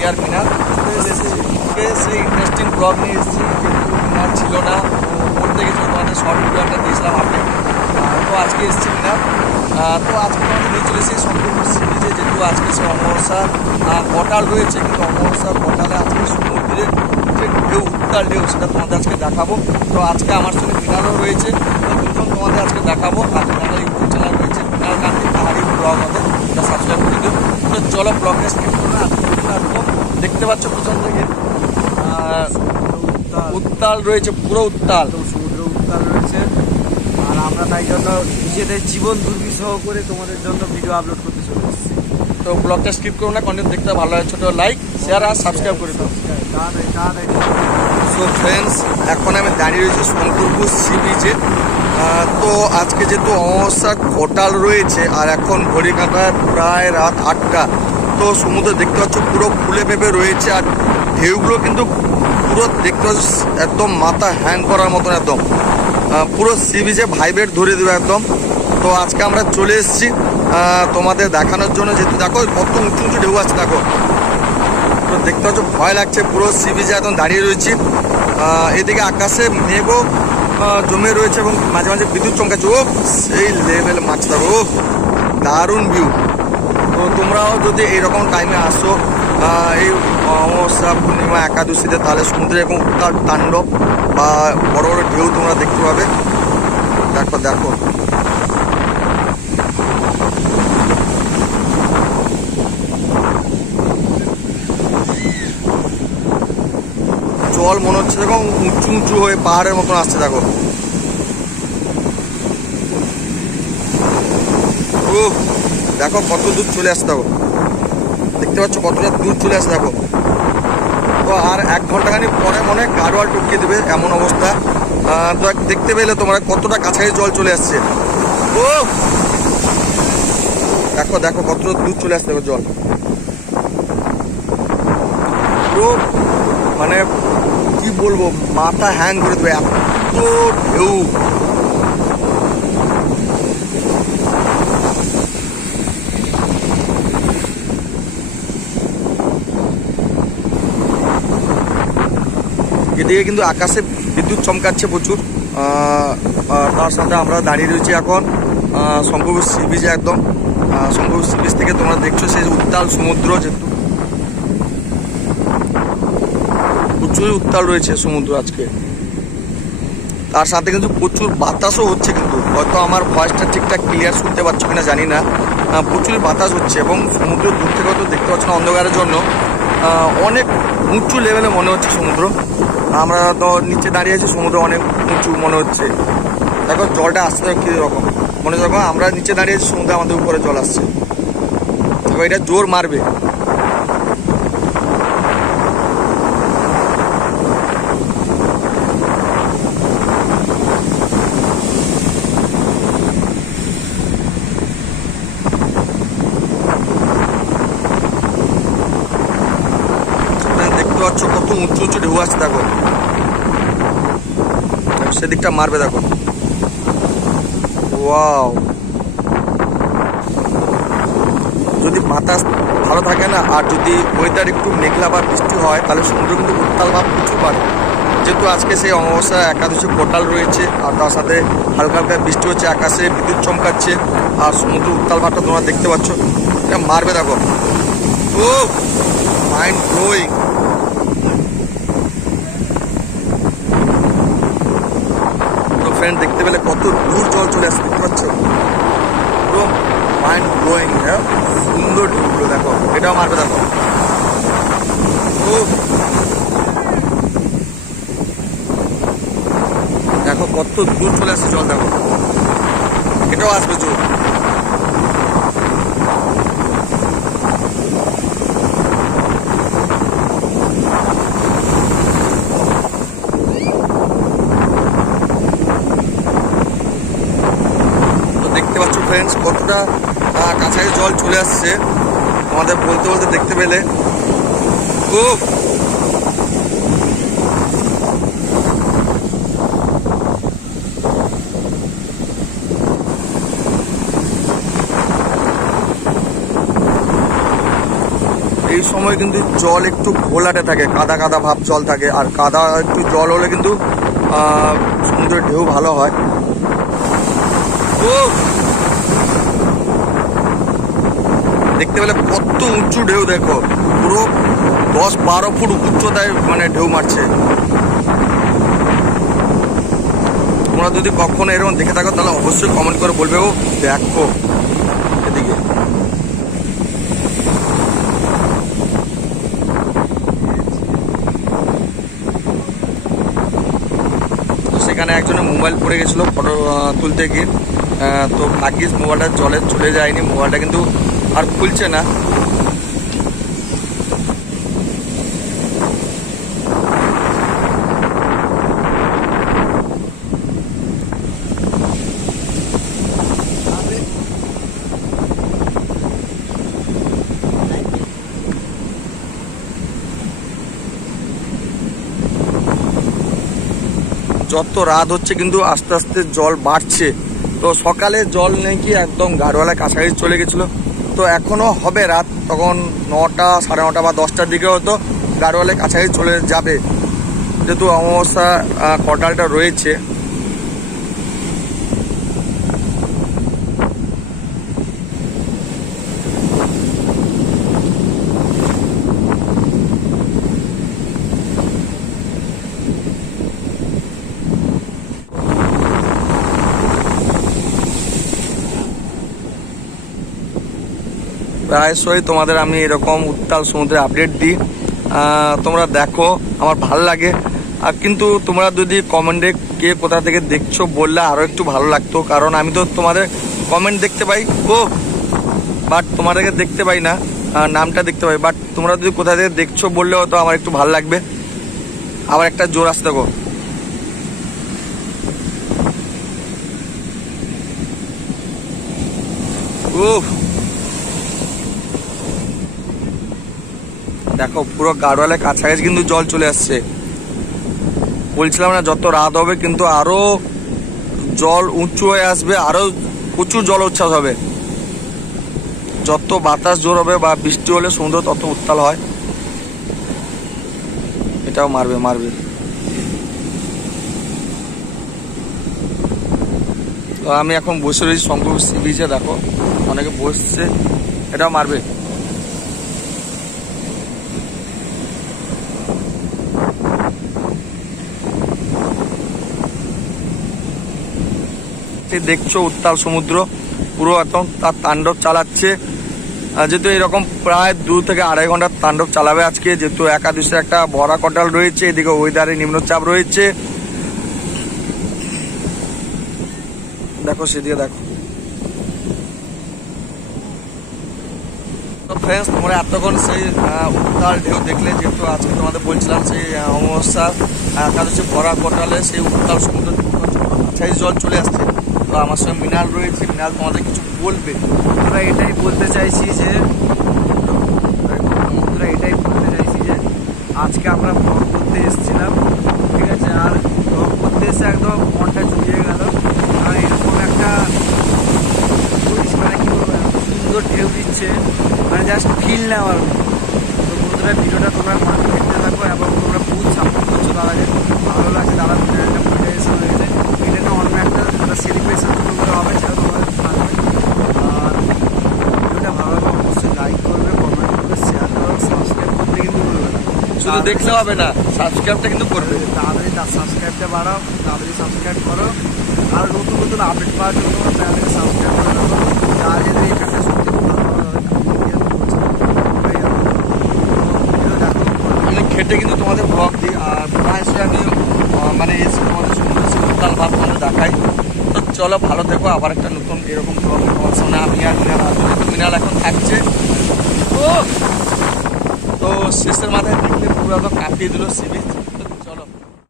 আমি আর মিনা সেই interesting blog নিয়ে এসেছি কিন্তু মিনা ছিল না। করতে গেছিল তোমাদের শর্ট ভিডিও একটা দিয়েছিলাম আপডেট তো আজকে এসেছি মিনা আহ, তো আজকে তোমাদের নিয়ে চলে এসেছি সম্পূর্ণ সিরিজে যেহেতু আজকে সে অমাবস্যা। আহ, কটাল রয়েছে কিন্তু অমাবস্যা কটালে আজকে সমুদ্রে যে ঢেউ উত্তাল ঢেউ সেটা তোমাদের আজকে দেখাবো। তো আজকে আমার সঙ্গে মিনারও রয়েছে। তো দুজন তোমাদের আজকে দেখাবো। আর মিনারের ইউটিউব চ্যানেল রয়েছে মিনার গান্ধী পাহাড়ি ব্লগ ওটা সাবস্ক্রাইব করে দিও। তো চলো ব্লগটা স্কিপ না আজকে। দেখতে পাচ্ছ পিছন থেকে। উত্তাল রয়েছে পুরো উত্তাল। সমুদ্র উত্তাল রয়েছে। আর আমরা তাই জন্য নিজেদের জীবন দুর্বিষহ করে তোমাদের জন্য ভিডিও আপলোড করতে চলে এসেছি। তো ব্লগটা স্কিপ করো না কন্টেন্ট দেখতে ভালো হয় ছোটো লাইক শেয়ার আর সাবস্ক্রাইব করে দাও। সো ফ্রেন্ডস এখন আমি দাঁড়িয়ে রয়েছি শঙ্করপুর সি বিচে তো আজকে যেহেতু অমাবস্যা ঘোটাল রয়েছে আর এখন ঘড়ি কাঁটায় প্রায় রাত আটটা। তো সমুদ্র দেখতে পাচ্ছ, পুরো ফুলে পেঁপে রয়েছে আর ঢেউগুলো কিন্তু পুরো দেখতে পাচ্ছ, একদম মাথা হ্যাং করার মতন একদম। পুরো সি বিচে ভাইব্রেট ধরে দেবে একদম। তো আজকে আমরা চলে এসেছি তোমাদের দেখানোর জন্য। যেহেতু দেখো, কত উঁচু উঁচু ঢেউ আছে, দেখো। তো দেখতে পাচ্ছ, ভয় লাগছে, পুরো সি বিচে এখন দাঁড়িয়ে রয়েছি। এদিকে আকাশে মেঘও জমে রয়েছে এবং মাঝে মাঝে বিদ্যুৎ চমকাচ্ছে। ও সেই লেভেল মাছ, দেখো ও দারুণ ভিউ তো তোমরাও যদি এইরকম টাইমে আসো এই অমাবস্যা, পূর্ণিমা, একাদশীতে তাহলে সমুদ্রে এরকম উত্তাল তাণ্ডব বা বড় বড় ঢেউ তোমরা দেখতে পাবে। দেখো দেখো। জল মনে হচ্ছে দেখো উঁচু উঁচু হয়ে পাহাড়ের মতন আসছে, দেখো। ও দেখো কত দূর চলে আসছে দেখো দেখতে পাচ্ছ কতটা দূর চলে আসছে দেখো তো আর এক ঘন্টাখানি পরে মনে হয় গাড়োয়াল টপকিয়ে দেবে এমন অবস্থা। তো দেখতে পেলে তোমরা কতটা কাছাকাছি জল চলে আসছে। ও! দেখো দেখো কতটা দূর চলে আসতে দেখো জল। পুরো মানে কি বলব, মাথা হ্যাং করে দেবে, এত ঢেউ। এদিকে কিন্তু আকাশে বিদ্যুৎ চমকাচ্ছে প্রচুর। তার সাথে আমরা দাঁড়িয়ে রয়েছি এখন শঙ্করপুর সি বিচে একদম। শঙ্করপুর সি বিচ থেকে তোমরা দেখছ সেই উত্তাল সমুদ্র যেহেতু। প্রচুর উত্তাল রয়েছে সমুদ্র আজকে। তার সাথে কিন্তু প্রচুর বাতাসও হচ্ছে কিন্তু। হয়তো আমার ভয়েসটা ঠিকঠাক ক্লিয়ার শুনতে পাচ্ছ কিনা জানি না। প্রচুর বাতাস হচ্ছে এবং সমুদ্র দূর থেকে হয়তো দেখতে পাচ্ছ না অন্ধকারের জন্য। অনেক উঁচু লেভেলে মনে হচ্ছে সমুদ্র। আমরা তো নিচে দাঁড়িয়ে আছি, সমুদ্র অনেক উঁচু মনে হচ্ছে। দেখো, জলটা আসতে কী কীরকম মনে দেখো, আমরা নিচে দাঁড়িয়ে আছি, সমুদ্রে আমাদের উপরে জল আসছে। এবার এটা জোর মারবে সেখানে দেখতে পাচ্ছ উঁচু ঢেউ আছে, দেখো। সেদিকটা মারবে, দেখো। ওয়াও। যদি বাতাস ভালো থাকে না, আর যদি ওয়েদার একটু মেঘলা বা বৃষ্টি হয়, তাহলে সমুদ্র কিন্তু উত্তাল ভাব প্রচুর বাড়ে যেহেতু আজকে সেই অমাবস্যা, একাদশী কোটাল রয়েছে, আর তার সাথে হালকা হালকা বৃষ্টি হচ্ছে, আকাশে বিদ্যুৎ চমকাচ্ছে, আর সমুদ্র উত্তাল ভাবটা তোমরা দেখতে পাচ্ছ। এটা মারবে, দেখো। ও মাইন্ড ব্লোয়িং ফ্রেন্ড দেখতে পেলে কত দূর জল চলে আসছে দেখতে পাচ্ছ? পুরো মাইন্ড ব্লোয়িং হ্যাঁ? সুন্দর ঢুকলো দেখো। এটাও মারবে, দেখো। দেখো কত দূর চলে আসছে জল, দেখো। এটাও আসবে জোর তো দেখতে পাচ্ছ কতটা কাছাকাছি জল চলে আসছে। তোমাদের বলতে বলতে দেখতে পেলে। ও এই সময় কিন্তু জল একটু ঘোলাটে থাকে, কাদা কাদা ভাব জল থাকে, আর কাদা একটু জল হলে কিন্তু সমুদ্রের ঢেউ ভালো হয়। ও দেখতে পেলে কত উঁচু ঢেউ দেখো। পুরো দশ বারো ফুট উচ্চতায় মানে ঢেউ মারছে। তোমরা যদি কখনো এরকম দেখে থাকো, তাহলে অবশ্যই কমেন্ট করে বলবে ও। দেখো। এদিকে। সেখানে একজনের মোবাইল পড়ে গেছিল ফটো তুলতে গিয়ে। তো ভাগ্যিস মোবাইলটা জলে চলে যায়নি। মোবাইলটা কিন্তু আর খুলছে না। যত রাত হচ্ছে কিন্তু আস্তে আস্তে জল বাড়ছে। তো সকালে জল নেই কি একদম গাড়োয়ালা কাছাকাছি চলে গেছিল। তো এখনও হবে রাত, তখন নটা, সাড়ে নটা বা দশটার দিকে হয়তো গাড়োয়ালের কাছাকাছি চলে যাবে। যেহেতু অমাবস্যা কটালটা রয়েছে প্রায়শই তোমাদের আমি এরকম উত্তাল সমুদ্রে আপডেট দিই। তোমরা দেখো, আমার ভালো লাগে। আর কিন্তু তোমরা যদি কমেন্টে কে কোথা থেকে দেখছ বললে আরও একটু ভালো লাগতো। কারণ আমি তো তোমাদের কমেন্ট দেখতে পাই। ও বাট তোমাদেরকে দেখতে পাই না। নামটা দেখতে পাই। বাট তোমরা যদি কোথা থেকে দেখছ বললে হয়তো আমার একটু ভালো লাগবে। আবার একটা জোর আসতে দেখো। উফ দেখো, পুরো গাড়োয়ালের কাছাকাছি কিন্তু জল চলে আসছে। বলছিলাম না, যত রাত হবে কিন্তু আরও জল উঁচু হয়ে আসবে, আরও প্রচুর জল উচ্ছ্বাস হবে। যত বাতাস জোর হবে বা বৃষ্টি হলে সমুদ্র তত উত্তাল হয়। এটাও মারবে মারবে। আমি এখন বসে রয়েছি শঙ্কর সি বিচে দেখো। অনেকে বসছে, এটাও মারবে। যে দেখছ উত্তাল সমুদ্র, পুরো একদম তার তাণ্ডব চালাচ্ছে। যেহেতু এরকম প্রায় দু থেকে আড়াই ঘণ্টার তাণ্ডব চালাবে আজকে, যেহেতু একাদশে একটা ভরা কটাল রয়েছে, এদিকে ওয়েদারে নিম্নচাপ রয়েছে। দেখো সেদিকে দেখো। ফ্রেন্ডস তোমরা এতক্ষণ সেই উত্তাল ঢেউ দেখলে, যেহেতু আজকে তোমাদের বলছিলাম সেই অমাবস্যা একাদশী ভরা কটালে সেই উত্তাল সমুদ্র জল চলে আসছে। তো আমার সঙ্গে মিনাল রয়েছে, মিনাল তোমাদের কিছু বলবে? আমরা এটাই বলতে চাইছি যে, বন্ধুরা, এটাই বলতে চাইছি যে, আজকে আমরা ব্লগ করতে এসেছিলাম, ঠিক আছে? আর ব্লগ করতে এসে একদম মনটা জুড়িয়ে গেল। আর এরকম একটা মানে কি সুন্দর ঢেউ দিচ্ছে মানে জাস্ট ফিল নেওয়ার। তো বন্ধুরা, ভিডিওটা তোমরা দেখতে থাকো, এবং তোমরা ফুল সাপোর্ট করছ, দাদাকে। ভালো লাগছে, দাদা এটা না অন্য একটা সেলিব্রেশন করে হবে সেটা তোমাদের থাকবে আর ভিডিওটা ভালো লাগলে অবশ্যই লাইক করবে কমেন্ট করবে শেয়ার করবে সাবস্ক্রাইব করতে কিন্তু ভুলবে না। শুধু দেখলে হবে না সাবস্ক্রাইবটা কিন্তু করবে তাড়াতাড়ি তার সাবস্ক্রাইবটা বাড়াও তাড়াতাড়ি সাবস্ক্রাইব করো। আর নতুন নতুন আপডেট পাওয়ার জন্য তোমার চ্যানেলকে সাবস্ক্রাইব করে রাখো। আর যদি এখানটা সত্যি খুব ভালো আমি খেটে কিন্তু তোমাদের ব্লগ দিই আর প্রায় আমি মানে এসে তোমাদের সমুদ্র সে উত্তাল ভাব তোমাদের দেখাই। চলো, ভালো থেকো, আবার একটা নতুন এরকম সামনে আমি আর মিনাল মিনাল এখন থাকছে। তো তো শেষের মাথায় দেখলে পুরো একদম কাঁপিয়ে দিল সি বিচ